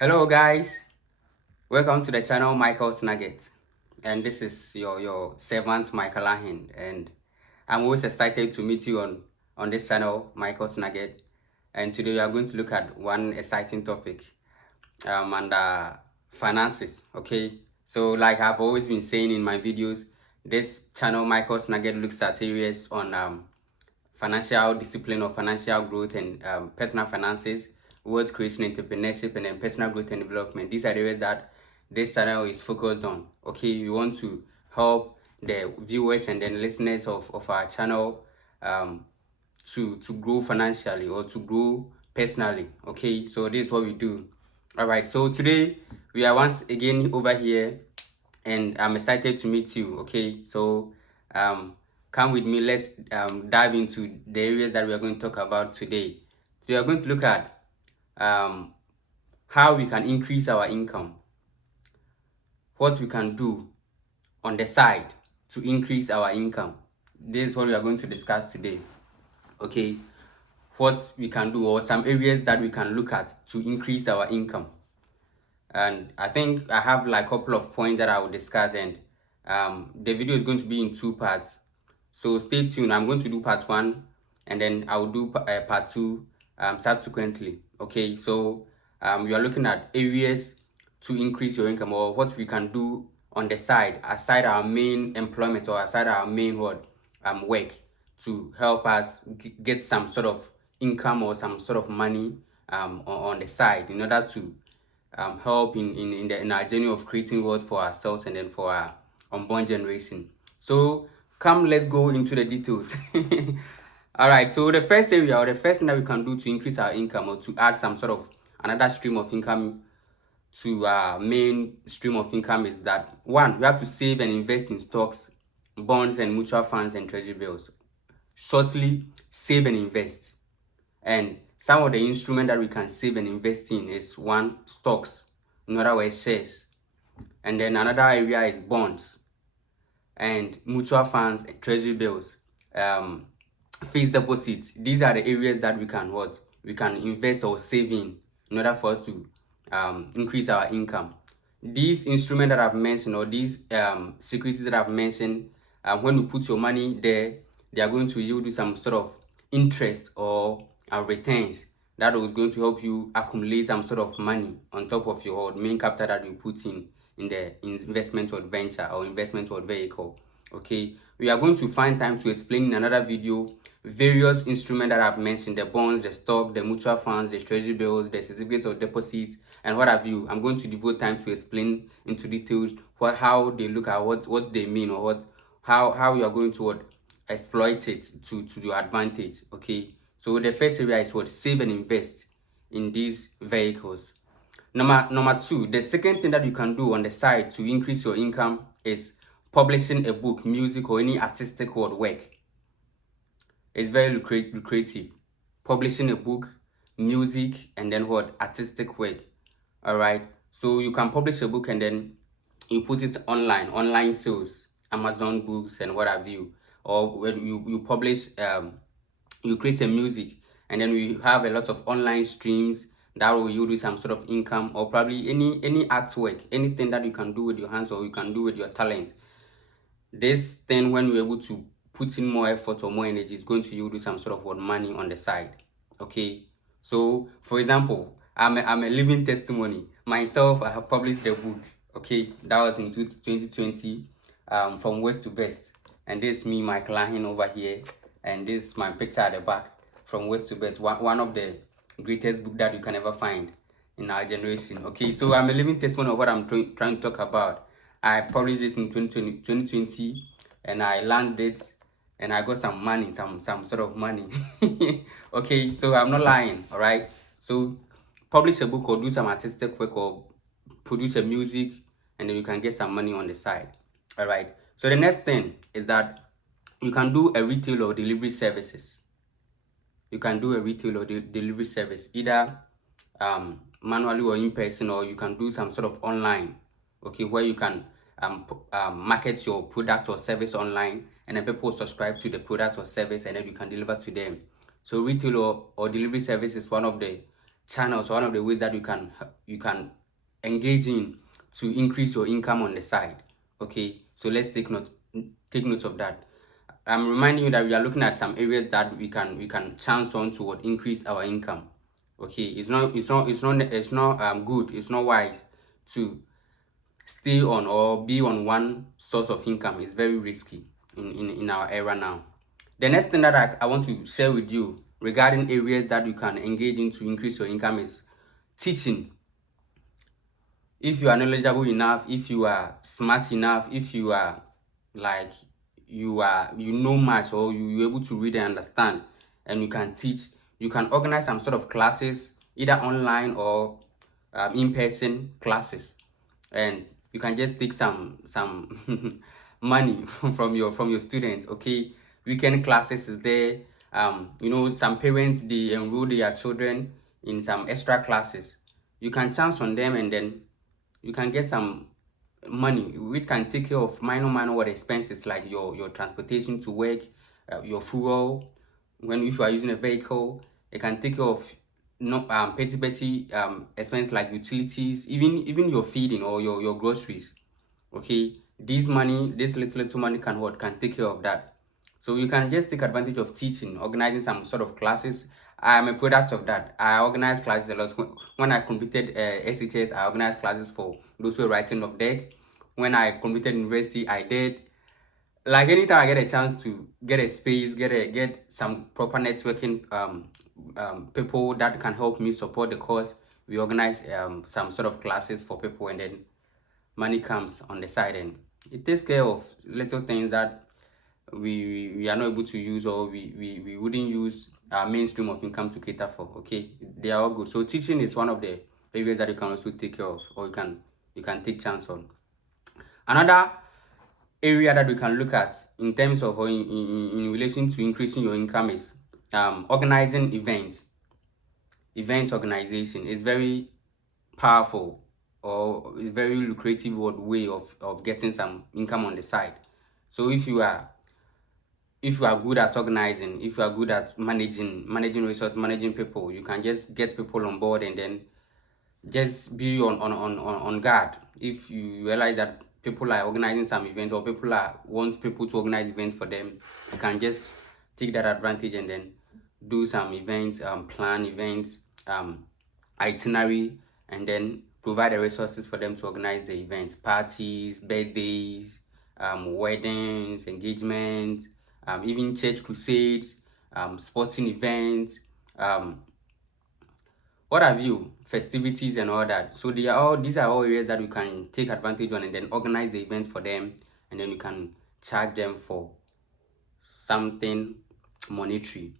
Hello guys, welcome to the channel Michael's Nugget, and this is your servant Michael Ahin, and I'm always excited to meet you on this channel Michael's Nugget. And today we are going to look at one exciting topic, and finances. Okay, so like I've always been saying in my videos, this channel Michael's Nugget looks at areas on financial discipline or financial growth and personal finances, wealth creation, entrepreneurship, and then personal growth and development. These are the areas that this channel is focused on. Okay, we want to help the viewers and then listeners of our channel to grow financially or to grow personally. Okay, so this is what we do. All right, so today we are once again over here and I'm excited to meet you. Okay, so um, come with me. Let's dive into the areas that we are going to talk about today. So we are going to look at um, how we can increase our income, what we can do on the side to increase our income. This is what we are going to discuss today. Okay, what we can do or some areas that we can look at to increase our income. And I think I have like a couple of points that I will discuss, and the video is going to be in two parts. So stay tuned. I'm going to do part one, and then I will do part two subsequently. Okay, so you are looking at areas to increase your income or what we can do on the side, aside our main employment or aside our main work to help us get some sort of income or some sort of money on the side in order to help in our journey of creating wealth for ourselves and then for our unborn generation. So come, let's go into the details. All right, so the first area or the first thing that we can do to increase our income or to add some sort of another stream of income to our main stream of income is that one, we have to save and invest in stocks, bonds, and mutual funds and treasury bills. Shortly, save and invest. And some of the instruments that we can save and invest in is one, stocks, in other words, shares. And then another area is bonds and mutual funds, and treasury bills, fixed deposits. These are the areas that we can what? We can invest or save in order for us to increase our income. These instruments that I've mentioned or these securities that I've mentioned, when you put your money there, they are going to yield you some sort of interest or returns that is going to help you accumulate some sort of money on top of your main capital that you put in the investment or venture or investment or vehicle. Okay, we are going to find time to explain in another video various instruments that I've mentioned: the bonds, the stock, the mutual funds, the treasury bills, the certificates of deposit, and what have you. I'm going to devote time to explain into detail how they look at what they mean or how you are going to exploit it to your advantage. Okay, so the first area is what? Save and invest in these vehicles. Number two, the second thing that you can do on the side to increase your income is publishing a book, music, or any artistic work. It's very lucrative. Publishing a book, music, and then what? Artistic work. All right. So you can publish a book and then you put it online sales, Amazon books, and what have you. Or when you publish, you create a music, and then we have a lot of online streams that will yield you some sort of income, or probably any artwork, anything that you can do with your hands or you can do with your talent. This thing, when you're able to put in more effort or more energy, is going to yield you some sort of money on the side. Okay, so for example, I'm a living testimony myself. I have published a book. Okay, that was in 2020, from west to best, and this is me, Michael Ahin, over here, and this is my picture at the back, from west to best, one of the greatest book that you can ever find in our generation. Okay, so I'm a living testimony of what I'm trying to talk about. I published this in 2020, and I landed it, and I got some money, some sort of money. Okay, so I'm not lying. All right, so publish a book or do some artistic work or produce a music, and then you can get some money on the side. All right, so the next thing is that you can do a retail or delivery services. You can do a retail or delivery service, either manually or in person, or you can do some sort of online. Okay, where you can market your product or service online, and then people subscribe to the product or service, and then you can deliver to them. So retail or delivery service is one of the channels, one of the ways that you can engage in to increase your income on the side. Okay, so let's take note of that. I'm reminding you that we are looking at some areas that we can chance on to what increase our income. Okay, it's not good, it's not wise to stay on or be on one source of income. Is very risky in our era now. The next thing that I want to share with you regarding areas that you can engage in to increase your income is teaching. If you are knowledgeable enough, if you are smart enough, if you are like you know much, or you're able to read and understand and you can teach, you can organize some sort of classes, either online or in-person classes, and you can just take some money from your students. Okay, weekend classes is there. Some parents, they enroll their children in some extra classes. You can chance on them, and then you can get some money which can take care of minor what expenses, like your transportation to work, your fuel. When if you are using a vehicle, it can take care of no petty expense like utilities, even your feeding or your groceries. Okay, this little money can take care of that. So you can just take advantage of teaching, organizing some sort of classes. I'm a product of that. I organize classes a lot. When I completed SHS, I organized classes for those who are writing of deck. When I completed university, I did. Like anytime I get a chance to get a space, get some proper networking people that can help me support the course, we organize some sort of classes for people, and then money comes on the side, and it takes care of little things that we are not able to use, or we wouldn't use our mainstream of income to cater for. Okay, they are all good. So teaching is one of the areas that you can also take care of, or you can take chance on. Another area that we can look at in terms of, or in relation to increasing your income, is organizing events. Event organization is very powerful, or is very lucrative way of getting some income on the side. So if you are good at organizing, if you are good at managing resources, managing people, you can just get people on board, and then just be on guard. If you realize that people are organizing some events, or want people to organize events for them, you can just take that advantage, and then do some events, plan events, itinerary, and then provide the resources for them to organize the event: parties, birthdays, weddings, engagements, even church crusades, sporting events, what have you, festivities and all that. So these are all areas that you can take advantage on, and then organize the event for them, and then you can charge them for something monetary.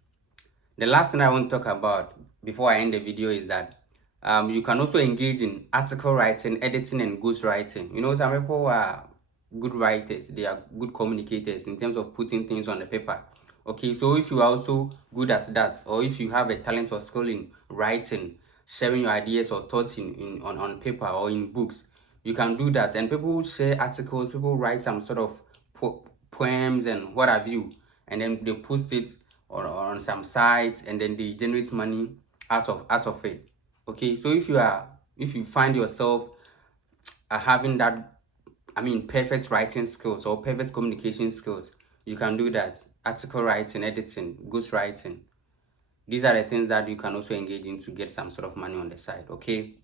The last thing I want to talk about before I end the video is that you can also engage in article writing, editing, and ghostwriting. Some people are good writers, they are good communicators in terms of putting things on the paper. Okay, so if you are also good at that, or if you have a talent or skill in writing, sharing your ideas or thoughts on paper or in books, you can do that. And people share articles, people write some sort of poems and what have you, and then they post it on some sites, and then they generate money out of it. Okay, so if you find yourself having that, perfect writing skills or perfect communication skills, you can do that. Article writing, editing, ghost writing. These are the things that you can also engage in to get some sort of money on the side. Okay,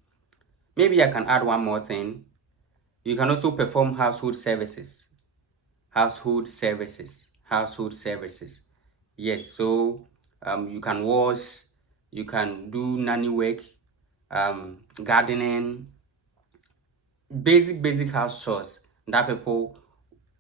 maybe I can add one more thing. You can also perform household services. Yes, so you can wash, you can do nanny work, gardening, basic house chores that people,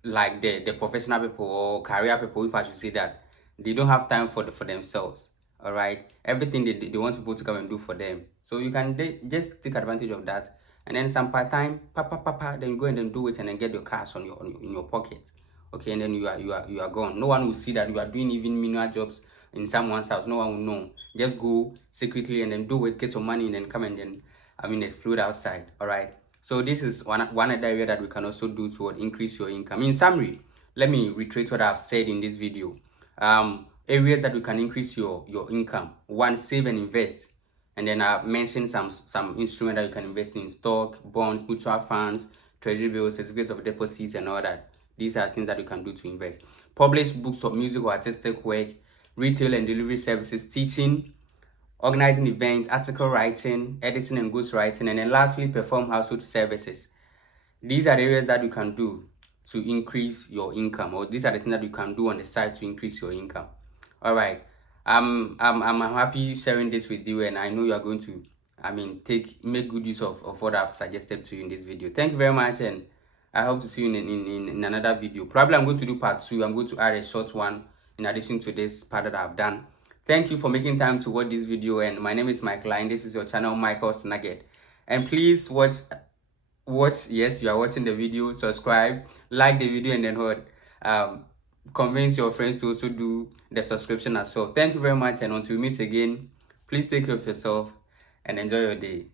like the professional people or career people, if I should say that, they don't have time for themselves. All right, everything they want people to come and do for them. So you can just take advantage of that, and then some part-time papa, then go and then do it, and then get your cash in your pocket. Okay, and then you are gone. No one will see that you are doing even menial jobs in someone's house. No one will know. Just go secretly and then do it, get your money, and then come and then explode outside. All right, so this is one other area that we can also do to increase your income. In summary, let me reiterate what I've said in this video. Areas that we can increase your income: one, save and invest. And then I mentioned some instrument that you can invest in: stock, bonds, mutual funds, treasury bills, certificates of deposits, and all that. These are things that you can do to invest. Publish books of music or artistic work, retail and delivery services, teaching, organizing events, article writing, editing and ghostwriting, and then lastly, perform household services. These are the areas that you can do to increase your income, or these are the things that you can do on the side to increase your income. All right. I'm happy sharing this with you, and I know you are going to, make good use of what I've suggested to you in this video. Thank you very much, and I hope to see you in another video. Probably I'm going to do part 2. I'm going to add a short one in addition to this part that I've done. Thank you for making time to watch this video, and my name is Michael, and this is your channel, Michael's Nugget. And please watch, yes, you are watching the video, subscribe, like the video, and then what, convince your friends to also do the subscription as well. Thank you very much, and until we meet again, please take care of yourself and enjoy your day.